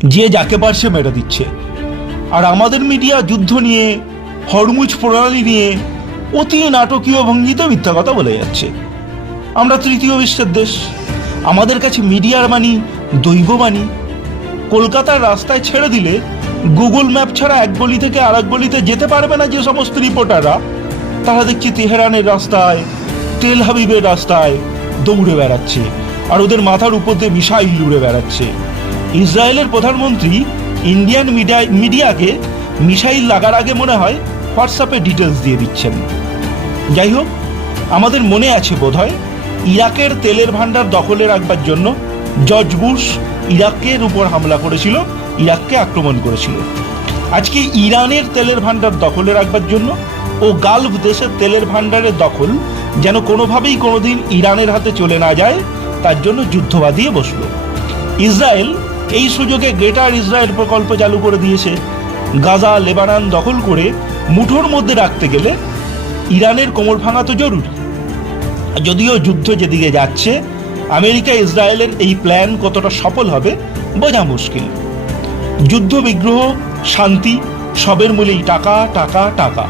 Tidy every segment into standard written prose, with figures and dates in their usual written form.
যে যাকে পারছে মেরে দিচ্ছে। আর আমাদের মিডিয়া যুদ্ধ নিয়ে, হরমুজ প্রণালী নিয়ে অতি নাটকীয় ভঙ্গিতে মিথ্যা কথা বলে যাচ্ছে। আমরা তৃতীয় বিশ্বের দেশ, আমাদের কাছে মিডিয়ার মানি দৈব মানি। কলকাতার রাস্তায় ছেড়ে দিলে গুগল ম্যাপ ছাড়া এক গলি থেকে আর এক গলিতে যেতে পারবে না যে সমস্ত রিপোর্টাররা, তারা দেখছি তেহরানের রাস্তায়, তেল হাবিবের রাস্তায় দৌড়ে বেড়াচ্ছে, আর ওদের মাথার উপর দিয়ে মিসাইল উড়ে বেড়াচ্ছে। ইসরায়েলের প্রধানমন্ত্রী ইন্ডিয়ান মিডিয়াকে মিসাইল লাগার আগে মনে হয় হোয়াটসঅ্যাপে ডিটেলস দিয়ে দিচ্ছেন। যাই হোক, আমাদের মনে আছে বোধহয় ইরাকের তেলের ভান্ডার দখলে রাখবার জন্য জর্জ বুশ ইরাকের উপর হামলা করেছিল, ইরাককে আক্রমণ করেছিল। আজকে ইরানের তেলের ভান্ডার দখলে রাখবার জন্য ও গালফ দেশের তেলের ভান্ডারের দখল যেন কোনোভাবেই কোনোদিন ইরানের হাতে চলে না যায়, তার জন্য যুদ্ধ বাঁধিয়ে বসলো। ইসরায়েল এই সুযোগে গ্রেটার ইসরায়েল প্রকল্প চালু করে দিয়েছে। গাজা, লেবানন দখল করে মুঠোর মধ্যে রাখতে গেলে ইরানের কোমর ভাঙা তো জরুরি। যদিও যুদ্ধ যেদিকে যাচ্ছে, আমেরিকা ইসরায়েলের এই প্ল্যান কতটা সফল হবে বোঝা মুশকিল। যুদ্ধ, বিগ্রহ, শান্তি সবের মূলেই টাকা, টাকা, টাকা।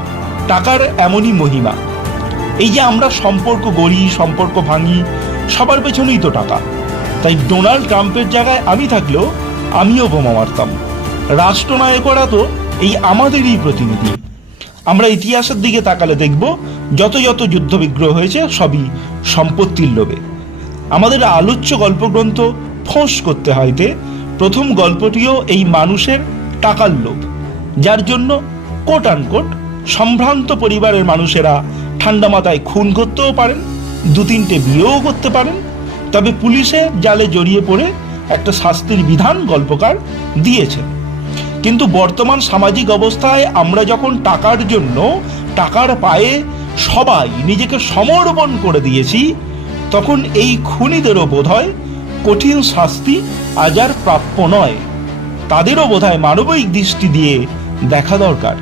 টাকার এমনই মহিমা। এই যে আমরা সম্পর্ক গড়ি, সম্পর্ক ভাঙি, সবার পেছনেই তো টাকা। তাই ডোনাল্ড ট্রাম্পের জায়গায় আমি থাকলেও আমিও বোমা মারতাম। রাষ্ট্রনায়করা তো এই আমাদেরই প্রতিনিধি। আমরা ইতিহাসের দিকে তাকালে দেখব যত যত যুদ্ধ বিগ্রহ হয়েছে সবই সম্পত্তির লোভে। আমাদের আলোচ্য গল্পগ্রন্থ ফোঁস করতে হইতে প্রথম গল্পটিও এই মানুষের টাকার লোভ, যার জন্য কোট আনকোট সম্ভ্রান্ত পরিবারের মানুষেরা ঠান্ডা মাথায় খুন করতেও পারেন, দু তিনটে বিয়েও করতে পারেন। তবে পুলিশের জালে জড়িয়ে পড়ে একটা শাস্তির বিধান গল্পকার দিয়েছেন। কিন্তু বর্তমান সামাজিক অবস্থায় আমরা যখন টাকার জন্য, টাকার পায়ে সবাই নিজেকে সমর্পণ করে দিয়েছি, তখন এই খুনিদেরও বোধহয় কঠিন শাস্তি আজ আর প্রাপ্য নয়। তাদেরও বোধহয় মানবিক দৃষ্টি দিয়ে দেখা দরকার।